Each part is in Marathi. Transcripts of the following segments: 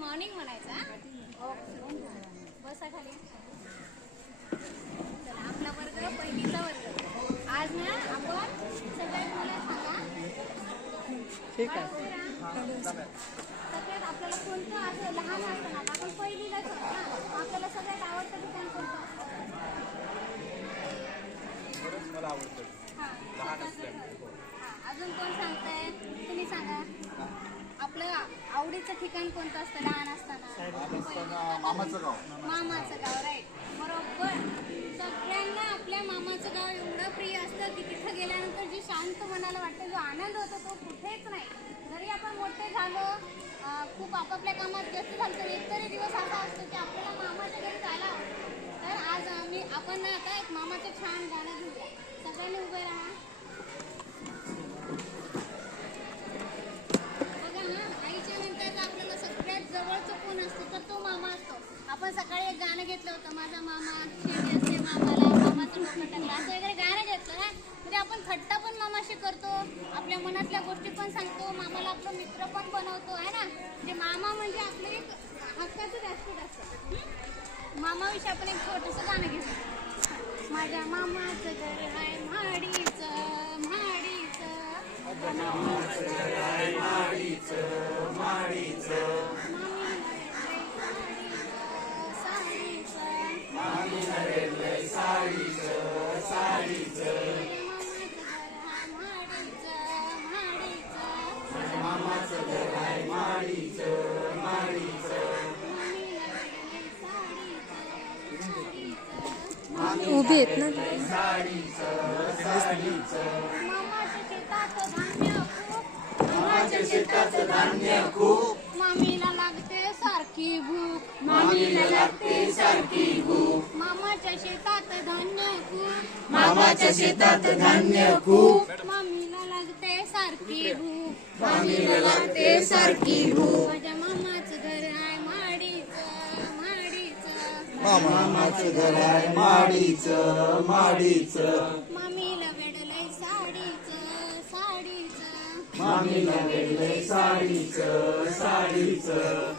मॉर्निंग म्हणायचं? ओके बसा खाली. चला आपला वर्ग पहिलीचा वर्ग. आज ना आपण सगळ्यात मुलं सांगा. ठीक आहे? सगळ्यात आपल्याला कोणतं असं लहान असताना आता आपण पहिलीलाच ना आपल्याला सगळ्यात आवडतं ठिकाण कोणतं मला आवडतं. अजून कोण सांगताय? तुम्ही सांगा. आपलं आवडीचं ठिकाण कोणतं असतं? लहान असताना. मामाचं गाव. मामाचं गाव राईट बरोबर. सगळ्यांना आपल्या मामाचं गाव एवढं प्रिय असतं की तिथं गेल्यानंतर जी शांत मनाला वाटतं जो आनंद होतो तो कुठेच नाही. जरी आपण मोठे झालो खूप आपापल्या कामात व्यस्त झालो तर एक तरी दिवस असा असतो की आपल्याला मामाच्या घरी जायला आवडतं. तर आज आम्ही आपण ना आता एक मामाचं छान गाणं घेऊया. सगळ्यांनी उभे राहा. एक गाणं घेतलं होतं माझा मामा असते मामाला मामाचं डोकं टाकलं असं वगैरे गाणं घेतलं ना म्हणजे आपण थट्टा पण मामाशी करतो आपल्या मनातल्या गोष्टी पण सांगतो मामाला आपलं मित्र पण बनवतो आहे ना? म्हणजे मामा म्हणजे आपलं एक हक्काचं व्यासपीठ असतं. मामाविषयी आपण एक छोटंसं गाणं घेतो माझ्या मामाचं घर आहे म्हाडीचं म्हाडीचं. उभी आहेत ना. मामाच्या शेतात धान्य खूप. मामीला लागते सारखी भूक. मामीला लागते सारखी भूक. मामाच्या शेतात धान्य खूप मामाच्या शेतात धान्य खूप मामीला लागते सारखी भूक मामीला लागते सारखी भूक माझ्या मामाचं मामाचं घर आहे माडीचं माडीचं. मामीला वेडलंय साडीचं साडीचं. मामीला वेगळे साडीचं साडीचं.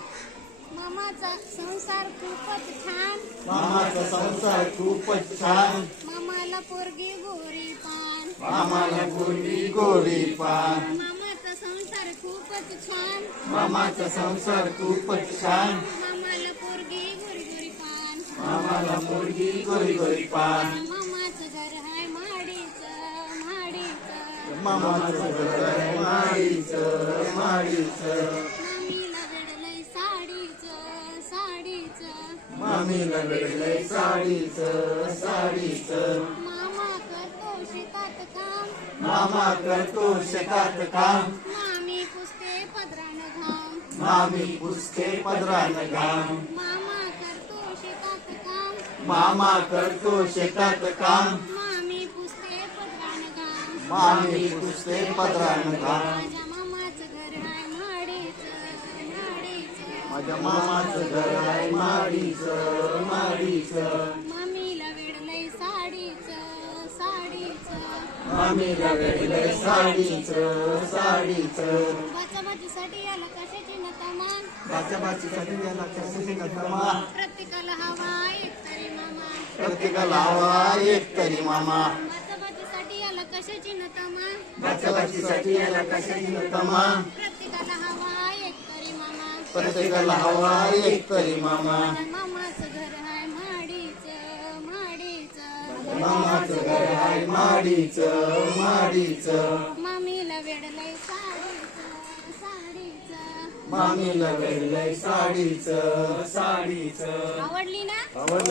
मामाचा संसार खूपच छान. मामाचा संसार खूपच छान. मामाला पोरगी गोरी पान. मामाला गोडी गोडी पान. मामाचा संसार खूपच छान. मामाचा संसार खूपच छान. मामाला मुलगी गोरी गोरी पान. मामाचं घर आहे माडीचं माडीचं. मामाचं घर आहे माडीचं माडीचं. मामीला वेडलंय साडीचं साडीचं. मामीला वेगळे साडीचं साडीचं. मामा करतो शेतात काम. मामा करतो शेतात काम. मामी पुसते पदरानं घाम. मामी पुसते पदरान घाम. मामा करतो शेतात काम. मामी पुसते मामी पदरान घाम माझ्या मामाचं घर आहे माडीचं माडीचं. माझ्या मामाचं घर आहे माडीचं माडीचं. मामीला वेडलंय साडीचं साडीचं. मामीला वेगळे साडीचं साडीचं. बाचाबाचीसाठी याला कशाची न तमान बाच्या बाचीसाठी याला कशाची नकमा प्रत्येकाला हवा प्रत्येकाला हवा एक तरी मामा. बाचाबाचीसाठी याला कशाची न तमान बाच्या बाचीसाठी याला कशाची नकमा प्रत्येकाला हवा एक तरी मामा. प्रत्येकाला हवा एक तरी मामा. मामाचं घर आहे माडीचं माडीचं. मामाचं घर आहे माडीचं माडीचं. मामीला वेडलंय साडीचं साडीचं. मामीला वेगळे साडीचं साडीचं. आवडली ना? आवडलं.